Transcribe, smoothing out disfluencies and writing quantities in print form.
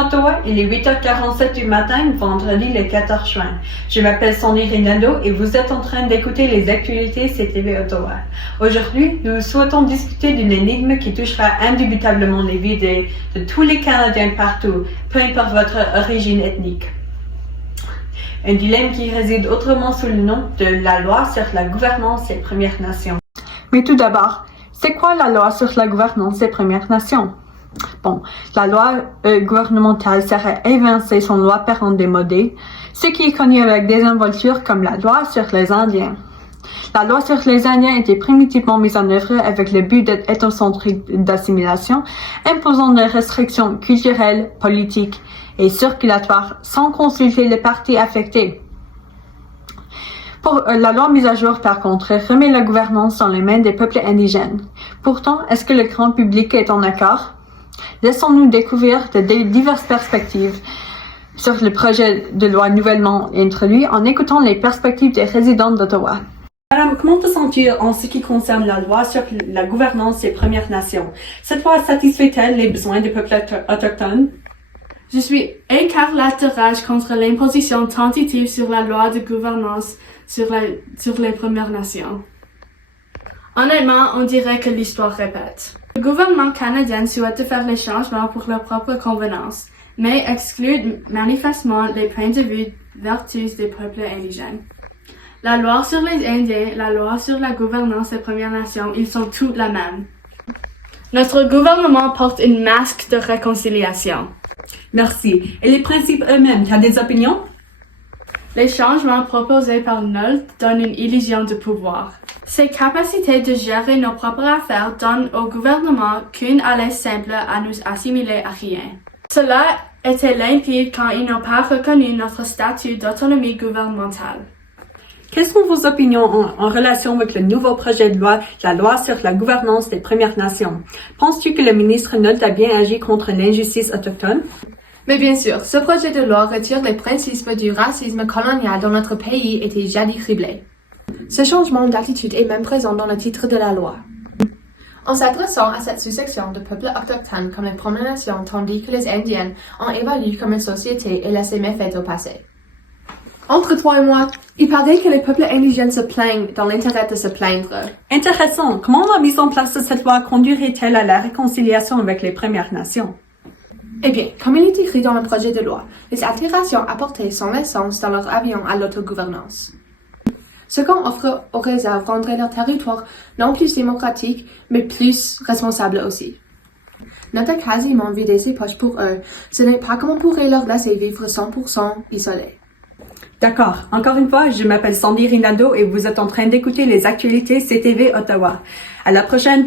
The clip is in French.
à Ottawa, il est 8h47 du matin, vendredi le 14 juin. Je m'appelle Sandy Rinaldo et vous êtes en train d'écouter les actualités CTV Ottawa. Aujourd'hui, nous souhaitons discuter d'une énigme qui touchera indubitablement les vies de tous les Canadiens partout, peu importe votre origine ethnique. Un dilemme qui réside autrement sous le nom de la loi sur la gouvernance des Premières Nations. Mais tout d'abord, c'est quoi la loi sur la gouvernance des Premières Nations? Bon, la loi gouvernementale serait évincée son loi parent démodée, ce qui est connu avec désinvolture comme la loi sur les Indiens. La loi sur les Indiens était primitivement mise en œuvre avec le but d'être ethnocentrique d'assimilation, imposant des restrictions culturelles, politiques et circulatoires sans consulter les parties affectées. Pour la loi mise à jour, par contre, remet la gouvernance dans les mains des peuples indigènes. Pourtant, est-ce que le grand public est en accord? Laissons-nous découvrir de diverses perspectives sur le projet de loi nouvellement introduit en écoutant les perspectives des résidents d'Ottawa. Madame, comment te sens-tu en ce qui concerne la loi sur la gouvernance des Premières Nations? Cette loi satisfait-elle les besoins des peuples autochtones? Je suis écarlate de rage contre l'imposition tentative sur la loi de gouvernance sur les Premières Nations. Honnêtement, on dirait que l'histoire répète. Le gouvernement canadien souhaite faire les changements pour leur propre convenance, mais exclut manifestement les points de vue vertueux des peuples indigènes. La loi sur les Indiens, la loi sur la gouvernance des Premières Nations, ils sont tous la même. Notre gouvernement porte une masque de réconciliation. Merci. Et les principes eux-mêmes, tu as des opinions? Les changements proposés par Nolte donnent une illusion de pouvoir. Ses capacités de gérer nos propres affaires donnent au gouvernement qu'une allée simple à nous assimiler à rien. Cela était limpide quand ils n'ont pas reconnu notre statut d'autonomie gouvernementale. Quelles sont vos opinions en relation avec le nouveau projet de loi, la loi sur la gouvernance des Premières Nations? Penses-tu que le ministre Nolte a bien agi contre l'injustice autochtone? Mais bien sûr, ce projet de loi retire les principes du racisme colonial dont notre pays était jadis criblé. Ce changement d'attitude est même présent dans le titre de la loi. En s'adressant à cette sous-section de peuples autochtones comme les Premières Nations, tandis que les Indiennes ont évalué comme une société et laissé méfaite au passé. Entre toi et moi, il paraît que les peuples indigènes se plaignent dans l'intérêt de se plaindre. Intéressant. Comment la mise en place de cette loi conduirait-elle à la réconciliation avec les Premières Nations? Eh bien, comme il est écrit dans le projet de loi, les altérations apportées sont l'essence dans leur avion à l'autogouvernance. Ce qu'on offre aux réserves rendrait leur territoire non plus démocratique, mais plus responsable aussi. Notre a quasiment vidé ses poches pour eux. Ce n'est pas comme on pourrait leur laisser vivre 100% isolés. D'accord. Encore une fois, je m'appelle Sandy Rinaldo et vous êtes en train d'écouter les actualités CTV Ottawa. À la prochaine!